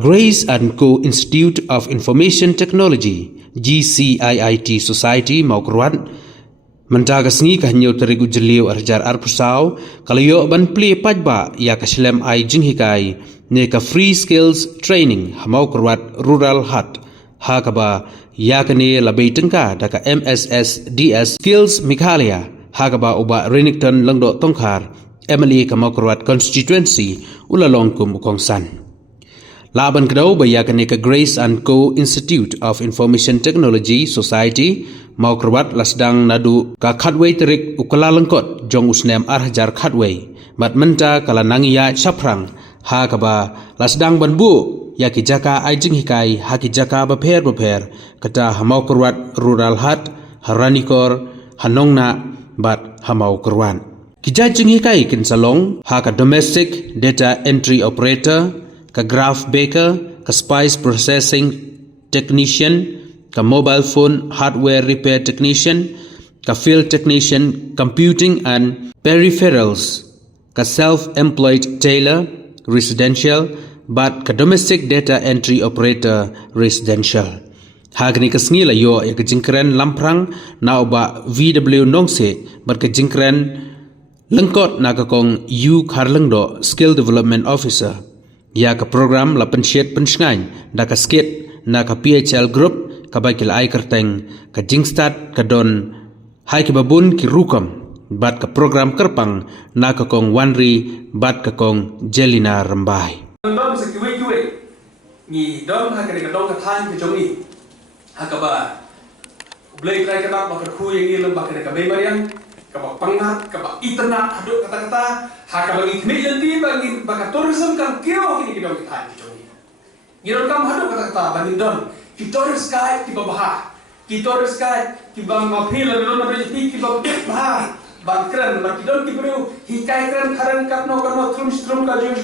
Grace and Co Institute of Information Technology GCIIT Society mau keruat mentaga sengi kahnyo terigu jeliu arjar arpusau kalayo ban pli pajba ya kaslem ai jinghikai ne ka free skills training mau keruat rural hut hakaba ya kane labai tengka daka MSS DS skills Mikhalia hakaba uba Renington langdo tongkhar Emily kamau keruat constituency ulalongkum ukongsan Laban kedau bayakan ke Grace and Co Institute of Information Technology Society mau kerbat lasdang nadu ka khadway terik ukala lengkot jong usnem arhajar khadway mat menta kala nangiya saprang ha kaba lasdang banbu ya ki jaka aijing hikai ha ki jaka baper kata hamau kerbat rural hut haranikor hanongna bat hamau kerwan ki jajing hikai kin salong ha ka domestic data entry operator ka graph baker, ka spice processing technician, ka mobile phone hardware repair technician, ka field technician, computing and peripherals, ka self-employed tailor, residential, but ka domestic data entry operator, residential. Hagni ka snila yo ya ka jingkren lamprang na uba VW nongse, but ka jingkren lengkot na ka kong U Karlengdo Skill Development Officer. Ya ke program la pensiat pensengai da ka skit na ka PHL group ka baikil ai kerteng ka jingstat ka don hai ki babun ki rukam bat ka program kerpang na ka kong wanri bat ka kong jelina rembai don se kiwe ni don ha ka don ka than ki jongi ha ka ba blai kai ka ba ka khu yang ni lem ba ka be mariang ka ba pangat ka ba internet aduk kata-kata haka bagi kemilian bagi baka tourism kan kio kini kita kita joni giron kam hadu kata-kata bagi don tourist guide ki babah ki tourist guide ki bang mapil don na beji ki babah ban kran ba ki don ki bru hikai kran kharan kapno strum ka ju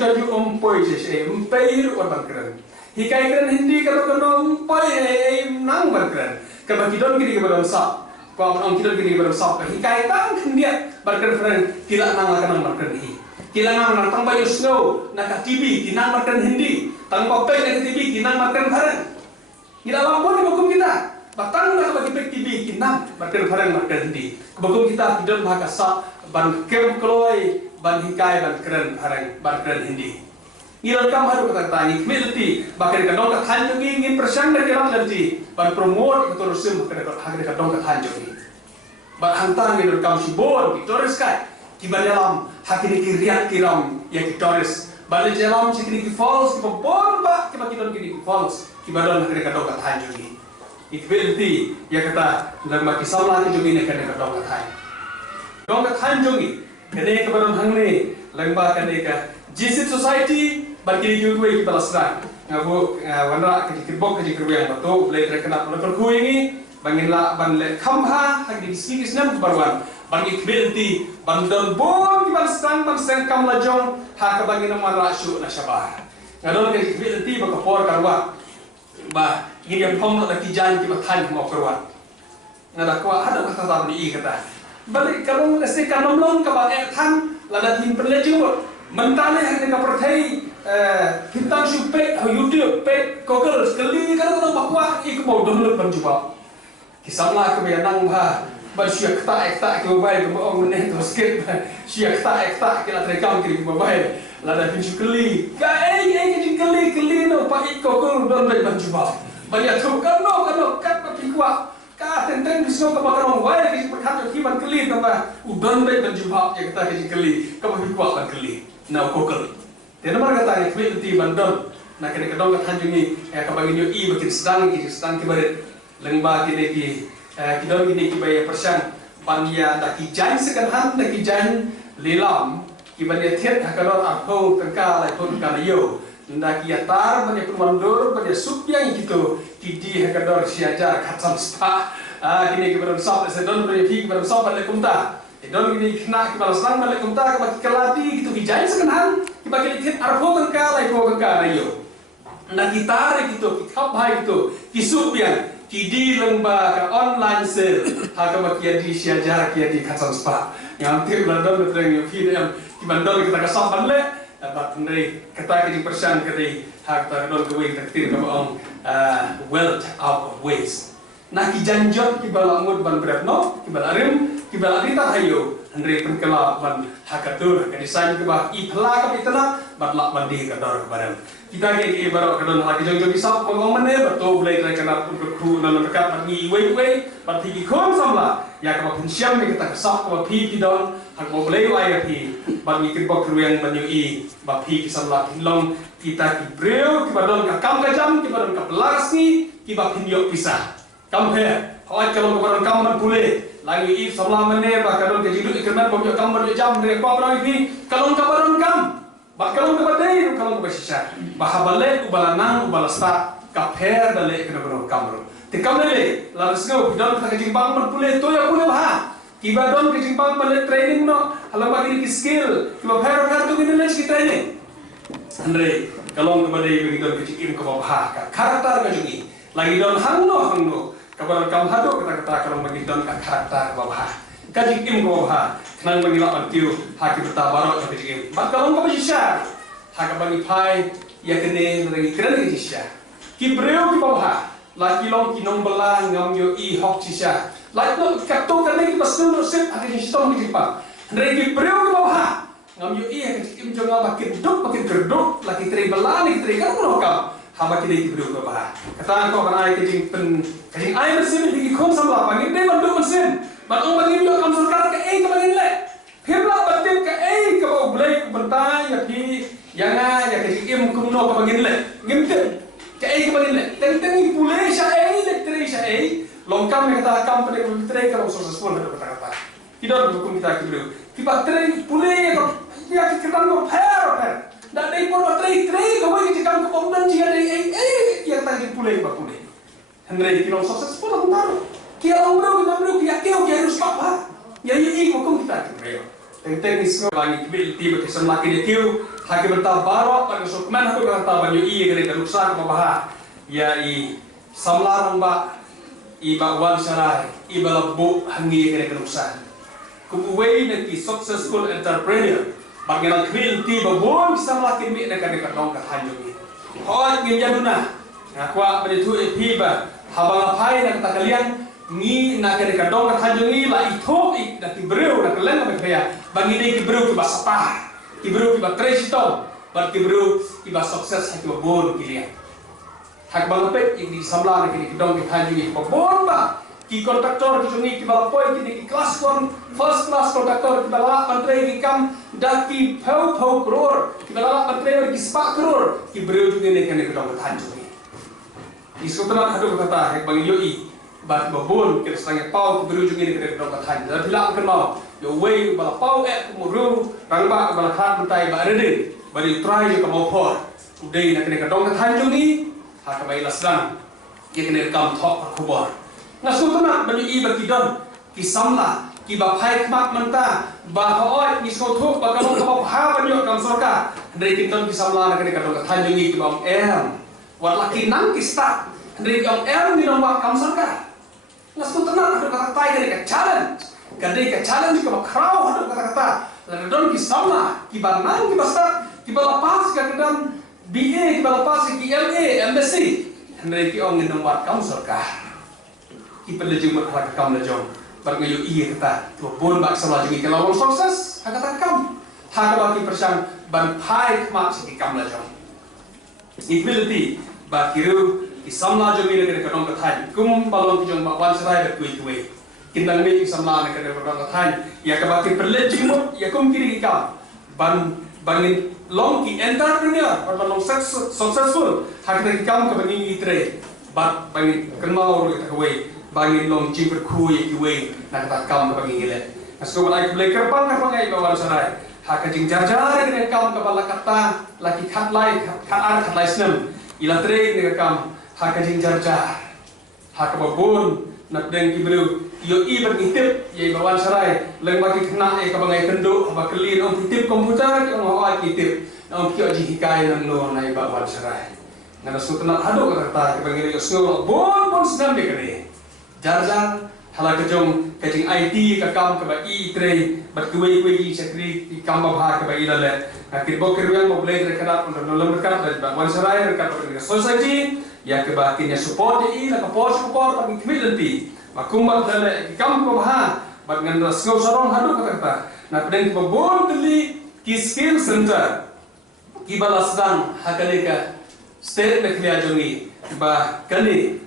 poi je umpeir or ban kran hikai kran hindi ka umpai nang ban kran ka ba ki don ki ba sa kau orang kita gini bersama hikai tang kendia barkan friend kila nang akan barkan hi kila nang tang bayu snow nak TV kinang barkan hindi tang kopek nak TV kinang barkan barang kila lampun di bakum kita batang nak bagi pek TV kinang barkan barang barkan hindi bakum kita tidak mahakasa ban kem kloi ban hikai ban keren barkan hindi Iran kam haru kata tani kmelti bakar ka dong ka thanjo gi ngin prasang na kiram lanti ban promote ka tourism ka dong ka thanjo gi ba hantang Iran kam si bor ki tourist kai ki badalam hakini ki riak kiram ya ki tourist bal jalam si ki falls ki bor ba ki bakidon ki falls ki badon ka dong ka thanjo gi ikbelti ya kata nang ma ki samla ki jogi ne ka dong ka thanjo gi kene ka badon hangne langba kane ka GC Society bagi juga kita lasra ngabu wanra kebok kerja batu boleh terkena perku ini bangin ban le khamha hak di sini senam barwan bagi kebenti bandon bon di ban stang kam lajong hak bangin namara syu na syabah ngadon kebenti bakapor karwa ba ini yang pom la kijan ki bathan mo karwa ngada ko ada kata tadi kata balik kalau nasi kanomlong ka ba than lada tin perlejo mentale hak ka perthai kita supe YouTube pe Google sekali kalau orang bakwa ik mau download banjuba kisahlah kebayanang ha ban siak tak ke mobile ke orang meneh tu skip siak tak kila terekam ke mobile lada pinju keli kai keli no pa ik Google download banjuba banyak tu kan kat pikwa ka tenteng bisno ka bakar mobile ke perkat ki ban keli tambah download banjuba ya kita ke keli ka pikwa ban keli na Google Tiada mana kata ni kemiti bandon nak kena kedong kat hanjungi kabagi nyo I bakin sedang kibarit lengba kini ki kidong kini kibaya persang bandia daki jan sekanhan daki jan lilam kibania tiat hakador akho tengka lai pun kalayo ndaki atar bania kumandor bania supyang gitu kidi hakador siajar katam spa kini kibaron sop sedon bania pi kibaron sop balik kumta Idon gini kena kibaron senang balik kumta kabagi kelati gitu kijan sekanhan Kibagi lihat arpo tengka lai ko tengka rayo. Na gitar gitu, kitap hai gitu, kisubian, kidi lemba ka online sale, haka makia di siajar kia di kacang spa. Yang tim landon betreng yang kini yang kibandol kita kasam banle, dapat nari kata kini persian kiri hak ta don ke wing taktir ka ong wealth out of waste na ki janjot ki balamud ban beratno ki balarim ki baladita hayo andre penkala ban hakatur ka desain ke ba i phla ka itana batla bandi ka dor barang kita ke barok ka don hak janjot ki sap pengong mane beto blai tra kana ku na lekat bagi wei bat ki khom samla ya ka pensiam ni kita sap ka pi ki don hak mo blai ai pi bat ni ki bok ruang ban yu i ba pi ki samla long kita ki breu ki badon ka kam ka jam ki badon ka belas ni ki ba pinyo pisah kam he hoi kalau ka badon kam man pule lagi i samla mane ba ka don ka jilu ikmat bom yo kam badon jam re pa bra ni kalau ka badon kam ba kalau ka badai kalau ka sisa ba habale u balanang u balasta ka pher dale ka badon kam ro te kam le la resgo bidon ka jimbang man pule to ya pule ba ki badon ka jimbang pale training no halang ba ki skill ki ba pher ka to ni le ki training Andre, kalau kepada ibu kita kecikim ke bawah, karakter kejungi, lagi don hangno, kabar kamu hado kata-kata kalau bagi don karakter ke bawah, kecikim ke bawah, kenang bagi lapan tiu, haki bertabarok ke kecikim, mat kalau kamu sisa, haki bagi pai, ya kene lagi keren ke sisa, kibreu ke bawah, lagi long kinong belang ngam yo i hok sisa, lagi lo kato kene kita seno set, haki sisa ke jipang, Andre kibreu ke bawah. Ngam yu iya kim jonga makin gerduk lagi teri belani teri kan merokam haba kini diberi ke bah kata ko kan ai kajing ai mesin di kom samla pangin de bandu mesin batong bagi yo kam sarkar ke ai ke bangin le phirla batte ke ai ke ba blai bertai ya ki yana ya kajing im kumno ke bangin le ngimte ke ai ke bangin le teng pule sha ai le teri sha ai longkam kata kam pada teri kalau successful kata tidak hukum kita kibru kita teri pule ya kita no per dan dei pun teri ko bagi kita ko pomdan jia dei yang tadi pule ba pule Henry kilo successful ang taro kia bro kia harus apa ya ko kung kita kibru teng isko lagi bil tiba ke semla ke tiu haki bertabaro pada sukman hatu kata banyu gere kaluksa ko bah ya samlarang ba ba wan sarai balabbo hangi gere kaluksa kubuway na ki successful entrepreneur Bagian kwil ti babon bisa melakin mi na kadang kadang kahanjung ni. Hoi nginja duna. Ngakwa pada tu piba habang apai na kalian ni na kadang kadang kahanjung ni la ito na kibreu na kalian na kaya bagi ni kibreu kiba sapah kibreu kiba tresito bar kibreu kiba sukses haki babon kilian. Hak bang apet yang di samla na kadang kadang kahanjung ni babon ba ki kontraktor ki jungi ki balapoi ki kelas kon first class kontraktor ki balap menteri ki kam daki pau kror ki balap menteri ki spa kror ki breu jungi ne kene kedong tan jungi iskotana hadu kata hek bagi yoi bat babon ki sange pau ki breu jungi ne kene kedong tan da bilang kenal yo wei balapau kumuru rangba balakhat mentai ba rede bari try yo kamopor udai na kene kedong tan jungi hak bai lasdan ki kene kam thok khubor Nasutuna bani iba kidon kisamla kiba pai kmak menta bahoi miskotu bakalong kabab ha banyo kam sorka dari kidon kisamla na kene kadong tanjungi kiba wat laki nang kista dari om ni nomba kam sorka nasutuna adu kata tai dari ka challenge kiba kraw adu kata dari don kisamla kiba nang kiba start kiba lapas ka kedam BA kiba lapas ki LA embassy dari ki om ni nomba kam sorka kita lejung berhak kam lejung bergayu iya kata tu pun bak salah jadi kalau sukses kata kam hak baki persang ban pai mak siki kam lejung ability bakiru isamla jong ini kena kadang katai kum balong jong bak wan serai berkuih kuih kita ni isamla kena kadang katai ya kabaki perlejung ya kum kiri kam bangin long ki entrepreneur atau long successful hak kam kabangin itre bat bangin kenal kita kuih bagi long cipir kui kiwe nak tak kam bagi gile asko balai boleh kerpan nak pangai bawa sarai hak jing jar dengan kam kepala kata laki khat lai snem ila tre dengan kam hak jing jar hak babon nak deng kibru yo i berngitip ye bawa sarai leng bagi kena kabangai kenduk ba kelin om titip komputer om hawa kitip om kio ji hikai nang lo nai bawa sarai ngana sutna hado kata bagi yo sno bon snem de kene jar hala kejong kajing IT ka kam ka ba I tre bat kuwe I sakri I kam ba ha ka ba I lale kit bo kirwang mo blade rekat on no lam rekat ba wan sarai rekat ba society ya ke ba kinya support I la ka support ba community ba kumba lale kam ba ha ba ngan rasgo sarong hadu kata na peden ba bon dili ki skill center ki balasdang hakale ka state me kya jongi ba kali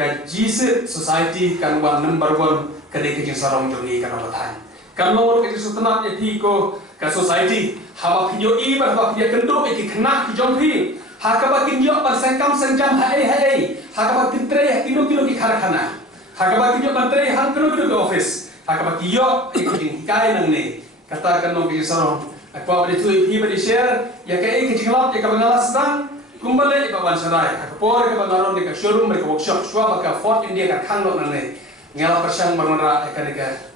ka jise society kan wan number 1 kali ke sarong jongi kan bathan kan nomor ke sutanap ye thi ko ka society hawa kinyo I ba ba kia kendo ke khna ki jong thi hakaba kinyo ban sangkam sanjam hai hakaba kitre kilo ki kharkhana hakaba kinyo bantre han kilo ke office hakaba kiyo ki kai nang ne kata kan no ke sarong akwa ba tu hi ba share ya ke jinglat ya ka bangalas dang kumbale ibawan sarai akapor ke bangaron de ka showroom mereka workshop shwa baka Fort India ka khanglo nane ngala persang bangonra ka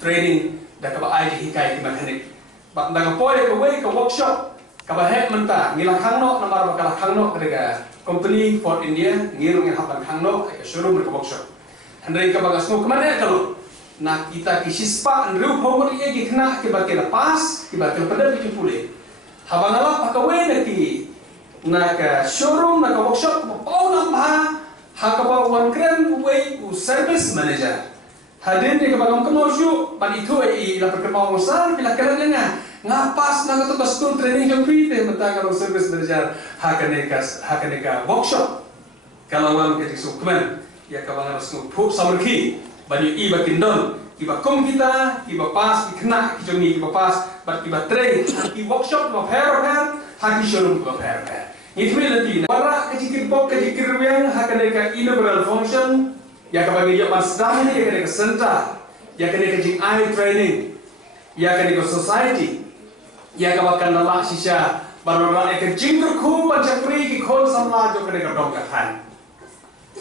training da ka ba ai hikai ki mekanik ba ndanga poe ka way ka workshop ka ba het menta ngila khangno namar baka khangno ka company Fort India ngiru ngel hapan khangno ka showroom mereka workshop handai ka bagas no kemana kalau na kita kisispa nriu phomor ye ki khna ki ba ke pas ki ba ke pada ki pule habangala pakawe na ki na ka showroom na ka workshop mo pauna ma hakaba one grand way u service manager hadin ni ka bagam kemosyu pan itu I la perkemau besar bila kerana ngapas na ka to school training jong prite mata ka service manager hakane ka workshop kalawan ke sukmen ya ka bangal snu phuk samarki banyu I bakindon kiba kom kita kiba pas kena kijongi kiba pas bat kiba train ki workshop kiba fair haki showroom kiba fair itu nanti para kecikir pok kecikir yang hakane ka integral function ya ka bagi ya pasdang ya ka center ya ka kecik eye training ya ka society ya ka bakan nala shisha barora ka jingkur khu panchakri ki khol samla jo ka dong ka khan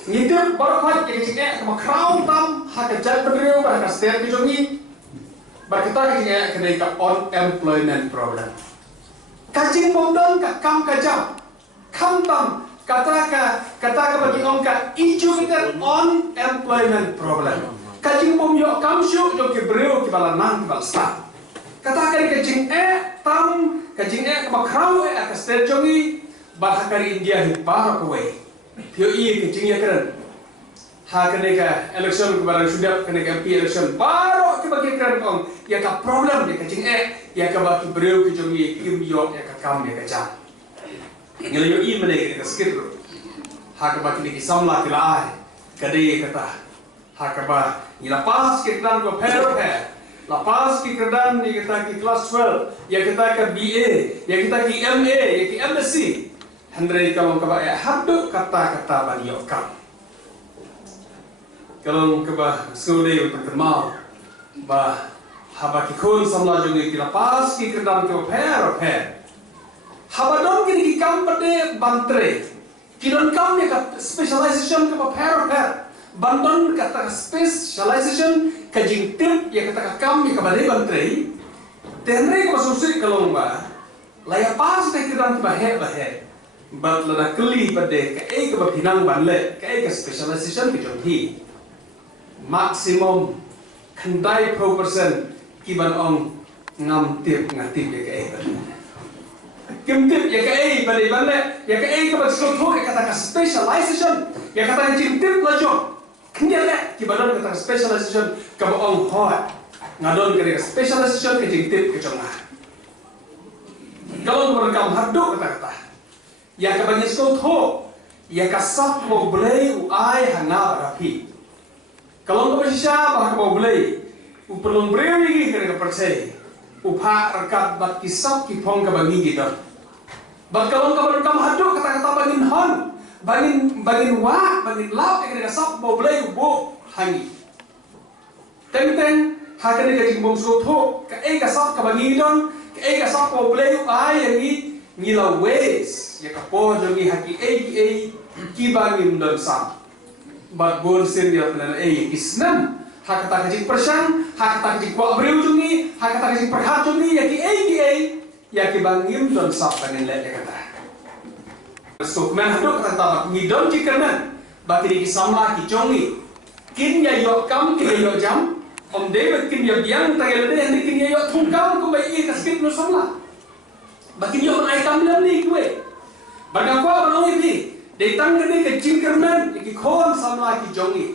ngitip barkhot ke kecik ka crown tam haka jal pedrio ba ka step ki jongi ba kita kecik ka unemployment problem kacing bomdon ka kam ka jam Kamtam kata bagi orang educated on employment problem. Kajing pom yo kamsyu yo ke breu ke balanang ke balsta. Katakan kajing makrau ka state jongi bahakari India hi para kowe. Pio kajing ya keren. Ha ka election ke barang sudah ka MP election baro ke bagi keren kong ya ka problem de kajing ya ka bagi breu ke jongi kim yo ya ka kam ya ka jam. Ngelayo I menegak ke skit hakaba kini samla kila ai kade kata hakaba pas ke kedan ko pero lapas ke kedan ni kita ki kelas 12 ya kita ke BA ya kita ki MA ya ki MSc handrai kalau kaba ya hadu kata bani okam kalau kaba skole pertama ba haba ki khon samla jongi kila pas ke kedan ko pero habadon kini kam pade bantre kinon kam ne ka specialization ka pair bandon kata specialization ka jingtip ya kata kam ne ka bade bantre tenre ko susi kalongba laya pas ne kiran ba he bat la kli pade ka ka bapinang banle ka specialization ki jonghi maximum khandai % kiban ong ngam tip ngatip ya ka Kimtip ya ke balik ya ke ke betul ya kata specialization ya kata kimtip lajo kenyal ki badan kata specialization ke ong hot ngadon ke specialization ke kimtip ke jongah kalau mereka hadu kata ya ke banyak sekol ya ka sap mo blay u ai hanga rapi kalau ko sisya bah ko blay u perlu brewi ke percaya upha rekat bat kisap ki phong ka bangi gitu bat kalau kam hadu kata-kata bangin hon bangin lap ke sap bo blay bo hangi teng hakane ka bom so tho ka sap ka bangi don ka sap bo blay ai yangi ngila ways ya ka po jongi haki ki bangin don sap bat bon sen ya plan isnam hakata ka persan hakata ka kwa breu jongi hakata ka perhat jongi ya ki ya ki bangim don sap bangin le kata so kemen hadu kata ngidon ki kemen bakiri ki samla ki jongi kin ya yok kam kin ya yok jam David kin ya biang tagay lade hindi kin ya yok thung kam kung may ikaskip no samla bakin yok ay kam lam ni kwe baga kwa banong iti de tang gani ke jinkerman ki khon samla ki jongi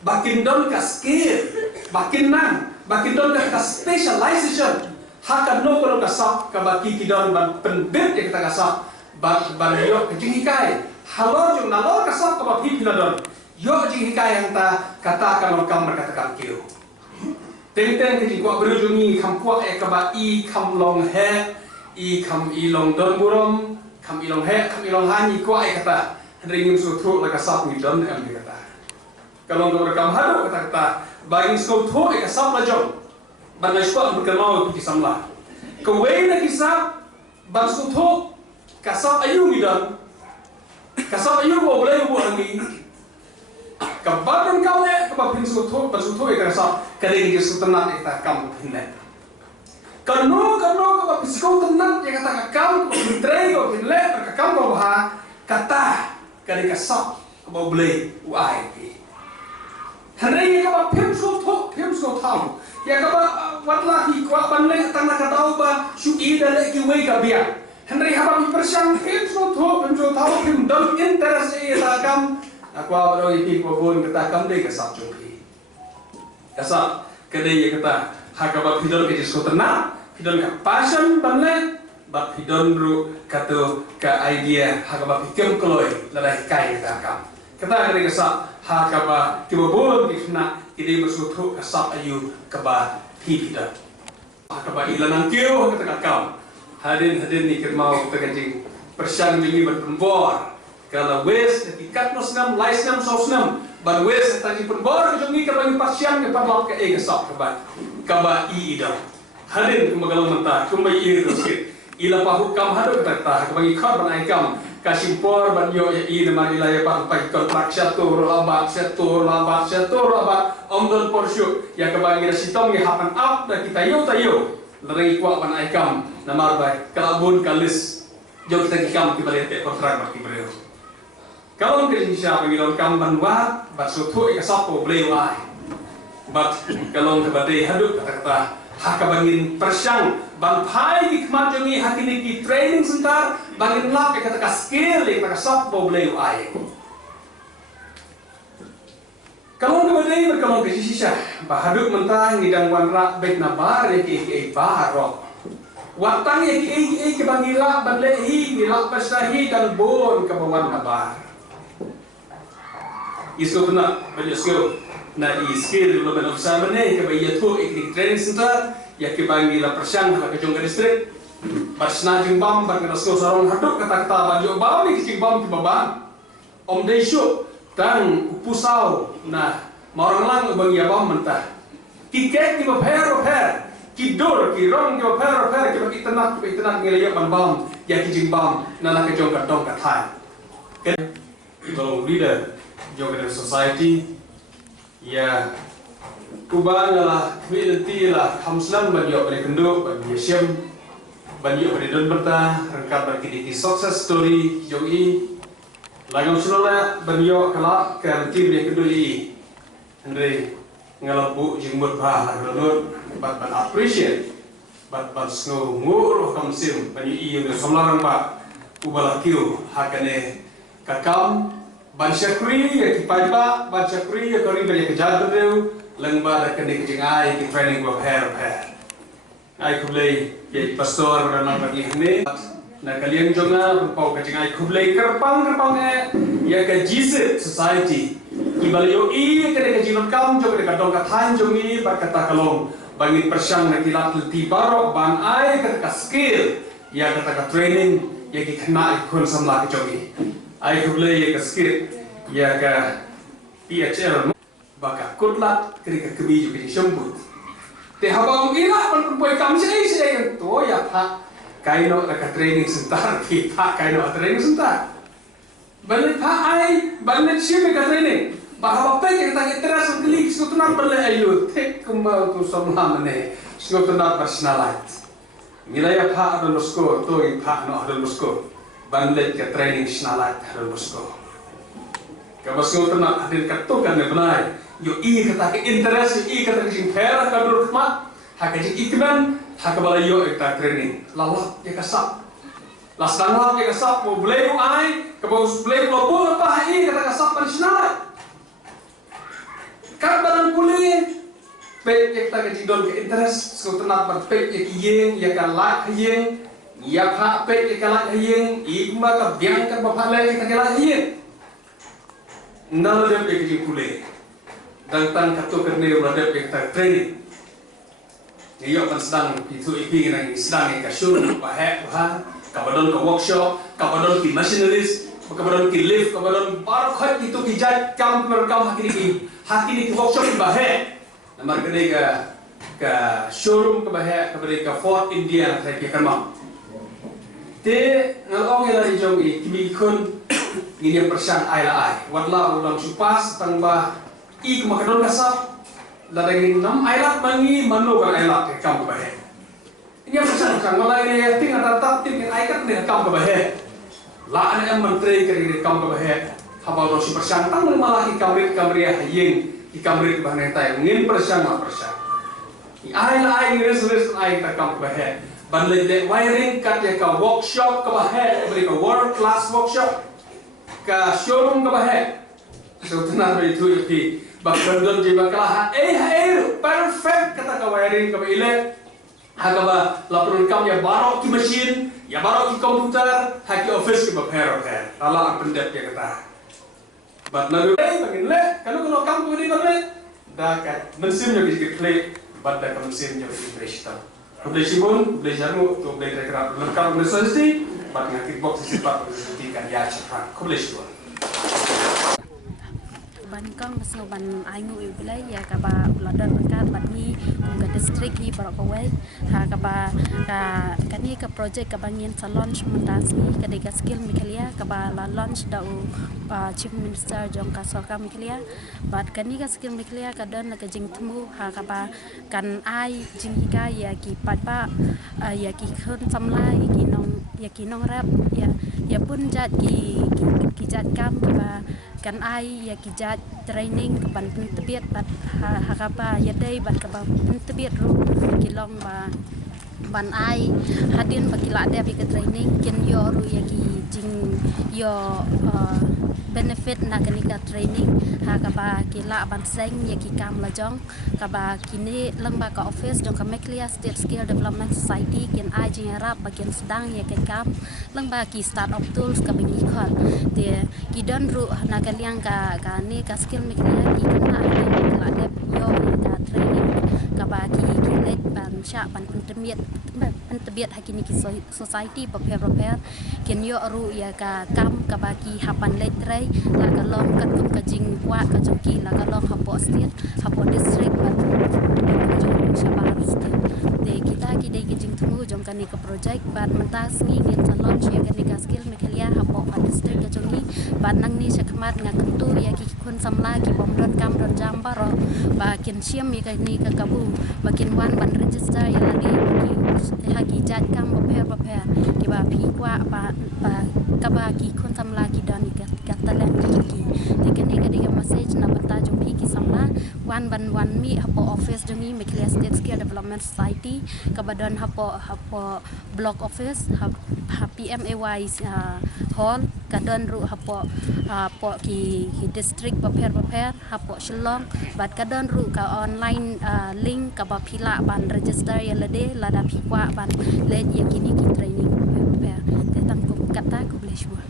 bakin don ka skill bakin nan bakin don ka specialization hakan no ko ka sak ka baki ki don ban penbet ke ta ka sak ban yok ke jingikai halo jung nalo ka sak ka ba pi na don yok jingikai yang ta kata ka kam berkata kiu Teng-teng ke jingkwa berujungi kam kuak ka i kam long he i kam i long don burom kam i long he kam i long hani kuak kata ringin su thu la ka sap ni don em kata kalong ka kam hado kata bagi su thu ka sap la jom ban na shpa berkenal ki samla ka we na ki sap ban su thu ka sap ayu ni don ka sap ayu bo boleh bo ni Kabadan kau le, kabapin suatu ikan sah, kadang dia suatu tenat kita kamu pindah. Karena kabapin suatu tenat yang kata kamu pintai kau pindah, kamu kau bah kata kadang kasah kau boleh uai. Hari ini kabapin suatu tahu, ya kabap watlahi kau pandai tanah kata ubah syu'i dan lagi wei kabiak. Hari kabapin persiang pim suatu tahu pim dalam interest ia kamu. Aku awal ini pun kata kamu deh kesat jumpi. Kesat kedai kata hakabah hidon ke jisko tenang, hidon ke passion banle, bab hidon ru kata ke idea hakabah pikem keloi lalai kai kata kamu. Kata kedai kesat hakabah kibobon kena kedai bersuatu kesat ayu kebah hidon. Hakabah ilanang kio kata kamu. Hadin ni kermau terkencing persian ini berpembor. Kalau wes etikat nosnam, laisnam, sosnam, ban wes tadi penbor kejongi kebangi pasien ke padlok ke egesap kaba i ida. Hadin kumagalang mentah, kumai i terusik. Ila pahu kam hadu kata kebangi kar ban aikam kasimpor ban yo i de mari laya pak pai kontrak satu labat omdon porsyu ya kebangi sitong ya hapan up da kita yo lari kuat ban aikam namar bai kalabun kalis jo kita kikam kibalik kontrak baki beliau. Kalau kita siapa bilang kamban wat, basutu ikasapo belewai. But kalau kita badai hadut kata hakabangin persyang, ban pai hikmat jongi hakini ki training center, bangin lap kata skill kata sapo belewai. Kalau kita badai berkalong ke sisa, bahadut mentang ngidang wanra baik nabar ki barok. Watang ki bangila ban lehi ngilak pastahi dan bon kabawan nabar. Isko pernah banyak skill. Nah, skill dulu banyak usaha mana? Kebayat tu ikut training center, ya kebangi la persiang la kejong ke distrik. Barsna jimbam barang skill sarong haduk kata-kata banyak bam ni kecing bam kebabam. Om Desho dan pusau. Nah, orang lang bang ya bam mentah. Kikek ki baper, kidur ki rong ki baper ki itenak ngilaya bam ya kecing bam nana kejong kadong katai. Kalau leader Jogan society ya kubang lah community lah hamslam banyak pada kenduk banyak siam banyak pada don berta rengkap bagi di success story jogi lagam sunola banyak kelak ke tim dia kedua ini Andre ngalapu jimut bah lulur bat appreciate bat snow ngur kamsim banyak iya samlarang pak ubah kiu hakane kakam ban syakri ya kipaipa ban syakri ya kori banyak kejad berdeu lengba da kene kejengai ki training gua hair ai kublai ya pastor ranang bagi hne na kalian jonga pau kejengai kublai kerpang ya ke Jesus society ki balio i kene kejinot kam jong de kadong kathan jongi berkata kalong bagi persyang na kilat leti barok ban ai kata skill ya kata training ya ki kena ikon samla ke jongi ai kublai ya ke skill ya ke PHL baka kutlat kerika kebiju ke sembut te habang ila pan perempuan kami saya to ya pak kaino ka training center ki pak kaino training center balik pak ai balik siapa ka training bahwa apa yang kita teras klik sutunan balik ayo tek kembal tu semua mene sutunan personalit nilai pak ada musko to pak no ada musko balik ke training personalit ada musko Kabasno tenak hadir katukan ne benai yo kata ke interest kata ke jing pera kadur mat hakaji ikman hakabala yo ekta training lalap ya kasap las danglap ya kasap mo boleh mo ai kabau boleh mo po apa kata kasap panisnala kan barang boleh pek ekta ke jidon ke interest so tenat bar pek yeng ya kalak yeng ya kha pek ya kalak yeng igma ka biang ka bapale ka kalak yeng nalo dem ke jing boleh dan tan katu kerne uradep ekta training iyo kan sedang itu ipi nang sedang ka show bah kabadon ka workshop kabadon ki machineries kabadon ki lift kabadon bar khat itu ki jat kam per kam hakini ki workshop bah namar kene ka showroom ka bah ka Ford India ka kamam te ngalong ila jong kimi kun ngini persan ai la ai watla ulang supas tangba ik makadon kasap ladagin nam ailat bangi manu kan ailat ke kam bahe ini pesan kan wala ini ting tatap ting aikat ne kam bahe la an menteri ke kam bahe haba ro si persan tang malah ki kamri hayeng ki kamri bahane tay ngin persan ma persan i aila ai res ai ta kam bahe ban le de wiring kat ya ka workshop ka bahe beri ka world class workshop ka showroom ka bahe so tenar itu ipi bakandon di bakalah perfect kata ka wiring ka ile hakaba lapurun kam ya barok ki machine ya barok ki komputer haki office ki bapero ka ala ang pendep ya kata bat lalu bagin le kalau kam tu di bagle da ka mensim yo ki play bat da ka mensim yo ki presta boleh sibun boleh jaru to boleh rekra lengkap boleh solusi bat ngakit box sifat seperti kan ya cepat boleh sibun ban kong so ban aingu ibulai ya kaba uladan kan ban ni ke district hi Barokawe ha kaba kani ka project kaba ngin sa launch mentas ni kadega skill miklia kaba la launch da chief minister jong ka soka miklia bat kani ka skill miklia kadan la ka jing temu ha kaba kan ai jing hika ya ki patpa ya ki khon samlai ki nong rap ya pun jat ki jat kam kaba kan ai ya kijat training kaban tebiat bat hakapa ya dai bat kaban tebiat ru kilong ban ai hadin bakila ada ke training kin yo ru ya ki jing yo benefit na kanika training hakapa kila ban seng ya ki kam la jong kaba kini lang ba ka office jong ka Meklia State Skill Development Society kin ai jing rap bagian sedang ya ke kam lang ba ki start up tools ka bengi khol te ki don ru na kaliang ka ni ka skill Meklia ki kana la de yo ka training kaba ki let ban sha ban tebiat hakini ki society prepare kin yo ru ya ka kam kaba ki hapan let trai la ka long ka tum ka jing kwa ka jongki la ka long hapo state hapo district ban jong shabar state de kita ki de ki jing tumu jong kani ka project ban mentas ni ngin sa launch ya kani ka skill Meklia hapo ka district ka jongi ban nang ni sakmat nga kentu ya ki kon samla ki bom don kam don jamba ro ba kin siam mi ka ni ka kabu bakin wan ban register ya lagi ki hagi jat kam prepare ki ba pi kwa ba ka ba ki kon samla ki dan ka talan ki de kani ka de message na bata jong ki samla wan mi hapo office jongi Meklia State Skill Development Society kabadon hapo block office PMAY hall kadon ru hapo ki district prepare hapo Shillong bat kadon ru ka online link ka ba pila ban register ya lade lada pikwa ban led ya kini ki training prepare tetang ko kata ko boleh shua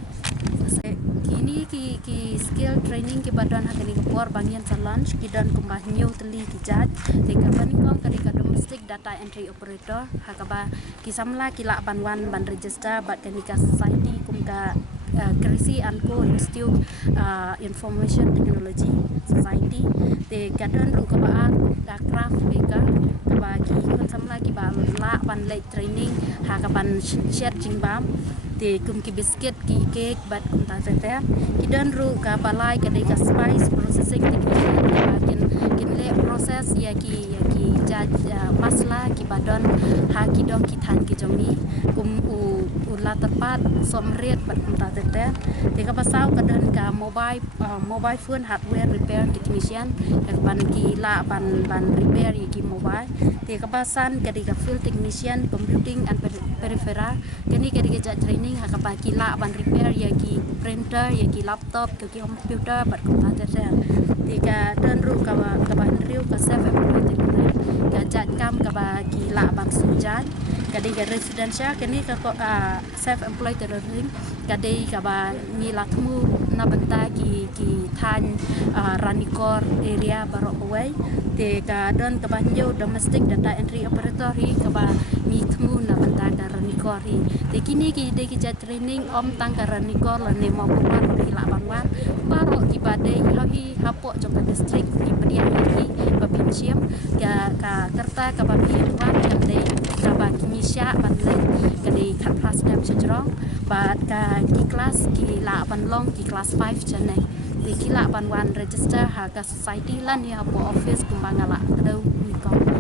kini ki skill training ki badan hakani ko por bangyan sa launch ki dan ko mahnyau teli ki jat te ka ban ko ka domestic data entry operator hakaba ki samla ki la ban wan ban register bat kani ka society kum ka Krisi Anko Institute Information Technology Society te kadan ru ka ba craft maker ka ba ki kon samla ki ba la ban late training hakaban share jingbam te kum ki biscuit ki cake bat kum ta tete ki dan ru ka balai ka de ka spice processing technique kin le process ya ki masla ki badon ha ki dong ki than ki jongi kum u ta terpat somret bat ta tete ti ka pasau ka den ka mobile phone hardware repair technician ka ban ki la ban repair ki mobile ti ka pasan ka di ka field technician computing and peripheral kini ka di ka training ha ka ba ki la ban repair ya ki printer ya ki laptop ka ki computer bat ka tete ti ka den ru ka ban riu ka self employed ka jat kam ka ba ki la ban sujan kadai ka residential kini ka self employed tering kadai ka ba ni lakmu na benta ki than ranikor area barok away te ka don ka ba nyo domestic data entry operator hi ka ba ni thmu na benta ka ranikor hi te kini ki de ki jat training om tang ka ranikor la ne mo puan ki la ban barok ki ba de hi hapo jok ka district ki pedia ki ba pinchiam ka kerta ka ba pi wan ka de ka ba kini sya ban le ka de khat plus dam chajrong ba ka ki class ki la ban long ki class 5 chane di ki la ban wan register ha ka society lan ya po office kumbangala kadau ni ko